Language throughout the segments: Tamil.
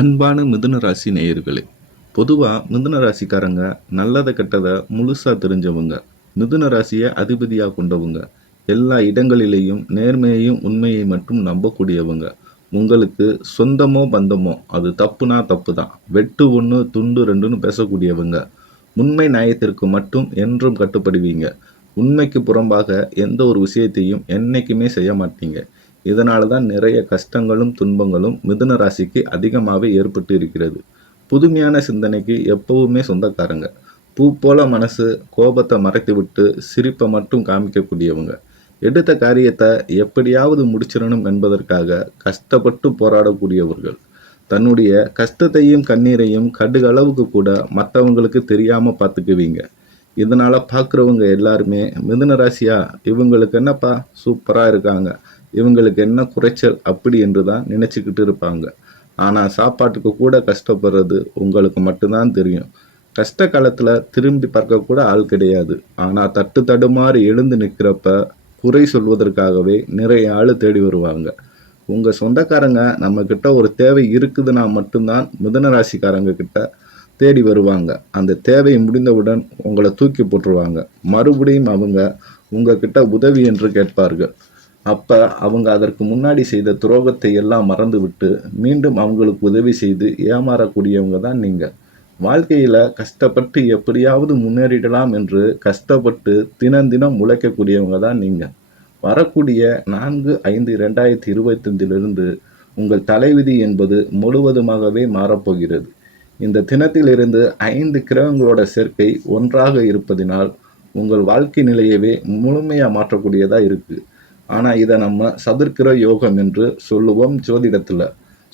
அன்பான மிதுன ராசி நேயர்களே, பொதுவாக மிதுன ராசிக்காரங்க நல்லதை கெட்டதை முழுசாக தெரிஞ்சவங்க. மிதுன ராசியை அதிபதியாக கொண்டவங்க. எல்லா இடங்களிலேயும் நேர்மையையும் உண்மையை மட்டும் நம்பக்கூடியவங்க. உங்களுக்கு சொந்தமோ பந்தமோ அது தப்புனா தப்பு தான், வெட்டு ஒன்று துண்டு ரெண்டுன்னு பேசக்கூடியவங்க. உண்மை நியாயத்திற்கு மட்டும் என்றும் கட்டுப்படுவீங்க. உண்மைக்கு புறம்பாக எந்த ஒரு விஷயத்தையும் என்னைக்குமே செய்ய மாட்டீங்க. இதனால தான் நிறைய கஷ்டங்களும் துன்பங்களும் மிதுன ராசிக்கு அதிகமாகவே ஏற்பட்டு இருக்கிறது. புதுமையான சிந்தனைக்கு எப்பவுமே சொந்தக்காரங்க. பூ போல மனசு, கோபத்தை மறைத்து விட்டு சிரிப்பை மட்டும் காமிக்கக்கூடியவங்க. எடுத்த காரியத்தை எப்படியாவது முடிச்சிடணும் என்பதற்காக கஷ்டப்பட்டு போராடக்கூடியவர்கள். தன்னுடைய கஷ்டத்தையும் கண்ணீரையும் கடுகளவுக்கு கூட மற்றவங்களுக்கு தெரியாமல் பார்த்துக்குவீங்க. இதனால் பார்க்குறவங்க எல்லாருமே மிதுன ராசியா, இவங்களுக்கு என்னப்பா சூப்பராக இருக்காங்க, இவங்களுக்கு என்ன குறைச்சல் அப்படி என்று தான் நினச்சிக்கிட்டு இருப்பாங்க. ஆனால் சாப்பாட்டுக்கு கூட கஷ்டப்படுறது உங்களுக்கு மட்டும்தான் தெரியும். கஷ்ட காலத்தில் திரும்பி பார்க்க கூட ஆள் கிடையாது. ஆனால் தட்டு தடுமாறி எழுந்து நிற்கிறப்ப குறை சொல்வதற்காகவே நிறைய ஆள் தேடி வருவாங்க. உங்கள் சொந்தக்காரங்க நம்மக்கிட்ட ஒரு தேவை இருக்குதுன்னா மட்டும்தான் மிதுன ராசிக்காரங்க கிட்ட தேடி வருவாங்க. அந்த தேவை முடிந்தவுடன் உங்களை தூக்கி போட்டுருவாங்க. மறுபடியும் அவங்க உங்ககிட்ட உதவி என்று கேட்பார்கள். அப்போ அவங்க அதற்கு முன்னாடி செய்த துரோகத்தை எல்லாம் மறந்துவிட்டு மீண்டும் அவங்களுக்கு உதவி செய்து ஏமாறக்கூடியவங்க தான் நீங்கள். வாழ்க்கையில் கஷ்டப்பட்டு எப்படியாவது முன்னேறிடலாம் என்று கஷ்டப்பட்டு தினம் தினம் உழைக்கக்கூடியவங்க தான் நீங்கள். வரக்கூடிய 4/5/2025 உங்கள் தலைவிதி என்பது முழுவதுமாகவே மாறப்போகிறது. இந்த தினத்திலிருந்து 5 கிரகங்களோட சேர்க்கை ஒன்றாக இருப்பதினால் உங்கள் வாழ்க்கை நிலையவே முழுமையாக மாற்றக்கூடியதாக இருக்குது. ஆனால் இதை நம்ம சதுர்க்கிர யோகம் என்று சொல்லுவோம் ஜோதிடத்தில்.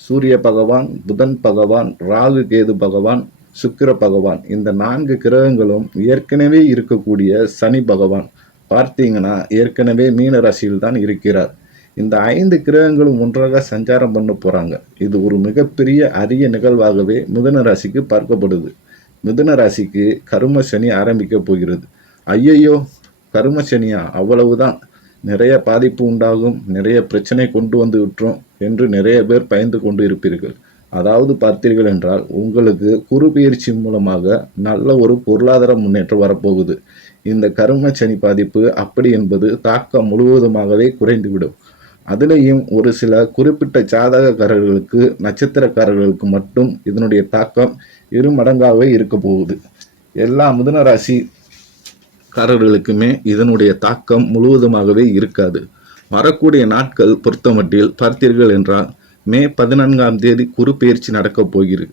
சூரிய பகவான், புதன் பகவான், ராகு கேது பகவான், சுக்கிர பகவான், இந்த 4 கிரகங்களும் ஏற்கனவே இருக்கக்கூடிய சனி பகவான் பார்த்தீங்கன்னா ஏற்கனவே மீன ராசியில் தான் இருக்கிறார். இந்த 5 கிரகங்களும் ஒன்றாக சஞ்சாரம் பண்ண போகிறாங்க. இது ஒரு மிகப்பெரிய அரிய நிகழ்வாகவே மிதுன ராசிக்கு பார்க்கப்படுது. மிதுன ராசிக்கு கரும சனி ஆரம்பிக்க போகிறது. ஐயையோ, கரும சனியா, அவ்வளவுதான், நிறைய பாதிப்பு உண்டாகும், நிறைய பிரச்சனை கொண்டு வந்து விட்டுரும் என்று நிறைய பேர் பயந்து கொண்டு இருப்பீர்கள். அதாவது பார்த்தீர்கள் என்றால் உங்களுக்கு குரு பயிற்சி மூலமாக நல்ல ஒரு பொருளாதார முன்னேற்றம் வரப்போகுது. இந்த கரும சனி பாதிப்பு அப்படி என்பது தாக்கம் முழுவதுமாகவே குறைந்துவிடும். அதுலேயும் ஒரு சில குறிப்பிட்ட ஜாதகக்காரர்களுக்கு, நட்சத்திரக்காரர்களுக்கு மட்டும் இதனுடைய தாக்கம் 2 மடங்காகவே இருக்க போகுது. எல்லா மிதுன ராசிக்காரர்களுக்குமே இதனுடைய தாக்கம் முழுவதுமாகவே இருக்காது. வரக்கூடிய நாட்கள் பொறுத்தமட்டில் பார்த்தீர்கள் என்றால் மே 14ஆம் தேதி குரு பயிற்சி நடக்கப் போகிறது.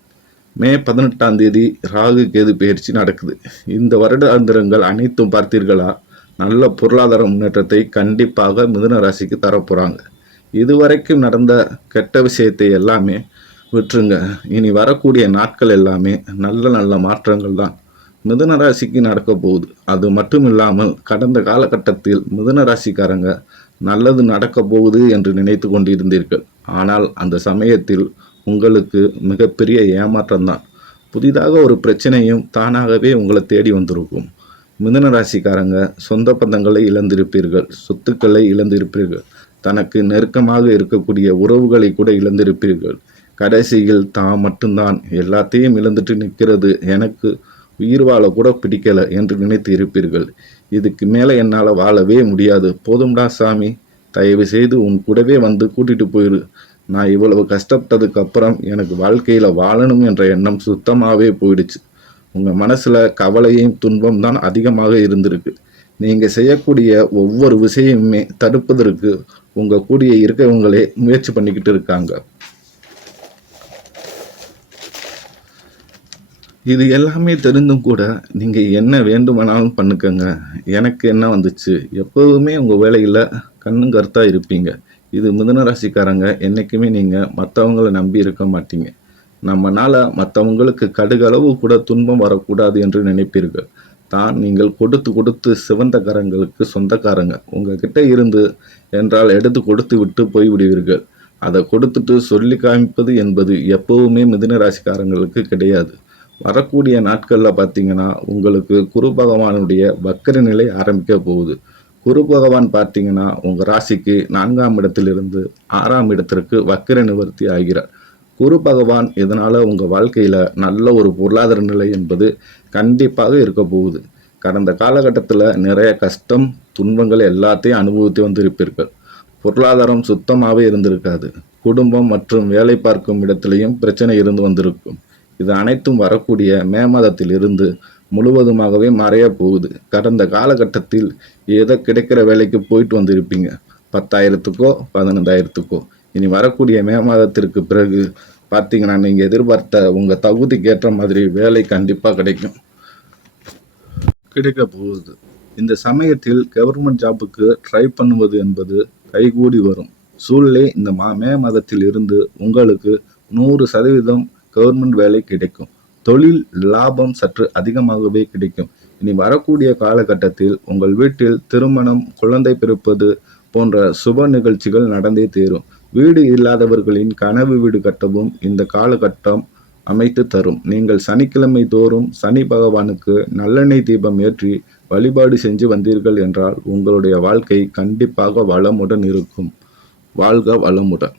மே 18ஆம் தேதி ராகு கேது பயிற்சி நடக்குது. இந்த வருடாந்திரங்கள் அனைத்தும் பார்த்தீர்களா, நல்ல பொருளாதார முன்னேற்றத்தை கண்டிப்பாக மிதுன ராசிக்கு தரப்போகிறாங்க. இதுவரைக்கும் நடந்த கெட்ட விஷயத்தை எல்லாமே விட்டுருங்க. இனி வரக்கூடிய நாட்கள் எல்லாமே நல்ல நல்ல மாற்றங்கள் தான் மிதுன ராசிக்கு நடக்க போகுது. அது மட்டும் இல்லாமல் கடந்த காலகட்டத்தில் மிதுன ராசிக்காரங்க நல்லது நடக்க போகுது என்று நினைத்து கொண்டிருந்தீர்கள். ஆனால் அந்த சமயத்தில் உங்களுக்கு மிகப்பெரிய ஏமாற்றம்தான். புதிதாக ஒரு பிரச்சனையும் தானாகவே உங்களை தேடி வந்திருக்கும். மிதுன ராசிக்காரங்க சொந்த பந்தங்களை இழந்திருப்பீர்கள், சொத்துக்களை இழந்திருப்பீர்கள், தனக்கு நெருக்கமாக இருக்கக்கூடிய உறவுகளை கூட இழந்திருப்பீர்கள். கடைசியில் தான் மட்டும்தான் எல்லாத்தையும் இழந்துட்டு நிற்கிறது, எனக்கு உயிர் வாழ கூட பிடிக்கலை என்று நினைத்து இருப்பீர்கள். இதுக்கு மேலே என்னால் வாழவே முடியாது, போதும்டா சாமி, தயவு செய்து உன் கூடவே வந்து கூட்டிகிட்டு போயிரு, நான் இவ்வளவு கஷ்டப்பட்டதுக்கு அப்புறம் எனக்கு வாழ்க்கையில் வாழணும் என்ற எண்ணம் சுத்தமாகவே போயிடுச்சு. உங்கள் மனசில் கவலையும் துன்பம் தான் அதிகமாக இருந்திருக்கு. நீங்கள் செய்யக்கூடிய ஒவ்வொரு விஷயமுமே தடுப்பதற்கு உங்கள் கூடிய இருக்கிறவங்களே முயற்சி பண்ணிக்கிட்டு இருக்காங்க. இது எல்லாமே தெரிந்தும் கூட நீங்கள் என்ன வேண்டுமானாலும் பண்ணுக்கங்க, எனக்கு என்ன வந்துச்சு, எப்போவுமே உங்கள் வேலையில் கண்ணும் கருத்தாக இருப்பீங்க. இது மிதுன ராசிக்காரங்க. என்றைக்குமே நீங்கள் மற்றவங்களை நம்பி இருக்க மாட்டீங்க. நம்மளால் மற்றவங்களுக்கு கடுகளவு கூட துன்பம் வரக்கூடாது என்று நினைப்பீர்கள். தான் நீங்கள் கொடுத்து கொடுத்து சிவந்த கரங்களுக்கு சொந்தக்காரங்க. உங்ககிட்ட இருந்து என்றால் எடுத்து கொடுத்து விட்டு போய்விடுவீர்கள். அதை கொடுத்துட்டு சொல்லி காமிப்பது என்பது எப்போவுமே மிதுன ராசிக்காரங்களுக்கு கிடையாது. வரக்கூடிய நாட்களில் பார்த்தீங்கன்னா உங்களுக்கு குரு பகவானுடைய வக்கர நிலை ஆரம்பிக்க போகுது. குரு பகவான் பார்த்தீங்கன்னா உங்கள் ராசிக்கு 4ஆம் இடத்திலிருந்து 6ஆம் இடத்திற்கு வக்கர நிவர்த்தி ஆகிறார். குரு பகவான் இதனால் உங்கள் வாழ்க்கையில் நல்ல ஒரு பொருளாதார நிலை என்பது கண்டிப்பாக இருக்க போகுது. கடந்த காலகட்டத்தில் நிறைய கஷ்டம் துன்பங்கள் எல்லாத்தையும் அனுபவித்து வந்திருப்பீர்கள். பொருளாதாரம் சுத்தமாகவே இருந்திருக்காது. குடும்பம் மற்றும் வேலை பார்க்கும் இடத்துலையும் பிரச்சனை இருந்து வந்திருக்கும். இது அனைத்தும் வரக்கூடிய மே மாதத்தில் இருந்து முழுவதுமாகவே மறைய போகுது. கடந்த காலகட்டத்தில் ஏதோ கிடைக்கிற வேலைக்கு போயிட்டு வந்திருப்பீங்க, 10,000க்கோ 15,000க்கோ. இனி வரக்கூடிய மே மாதத்திற்கு பிறகு பார்த்தீங்கன்னா நீங்கள் எதிர்பார்த்த உங்கள் தகுதிக்கு ஏற்ற மாதிரி வேலை கண்டிப்பாக கிடைக்க போகுது. இந்த சமயத்தில் கவர்மெண்ட் ஜாபுக்கு ட்ரை பண்ணுவது என்பது கைகூடி வரும் சூழ்நிலை இந்த மே மாதத்தில் இருந்து உங்களுக்கு 100% கவர்மெண்ட் வேலை கிடைக்கும். தொழில் லாபம் சற்று அதிகமாகவே கிடைக்கும். இனி வரக்கூடிய காலகட்டத்தில் உங்கள் வீட்டில் திருமணம், குழந்தை பிறப்பது போன்ற சுப நிகழ்ச்சிகள் நடந்தே தீரும். வீடு இல்லாதவர்களின் கனவு வீடு கட்டவும் இந்த காலகட்டம் அமைத்து தரும். நீங்கள் சனிக்கிழமை தோறும் சனி பகவானுக்கு நல்லெண்ணெய் தீபம் ஏற்றி வழிபாடு செஞ்சு வந்தீர்கள் என்றால் உங்களுடைய வாழ்க்கை கண்டிப்பாக வளமுடன் இருக்கும். வாழ்க வளமுடன்.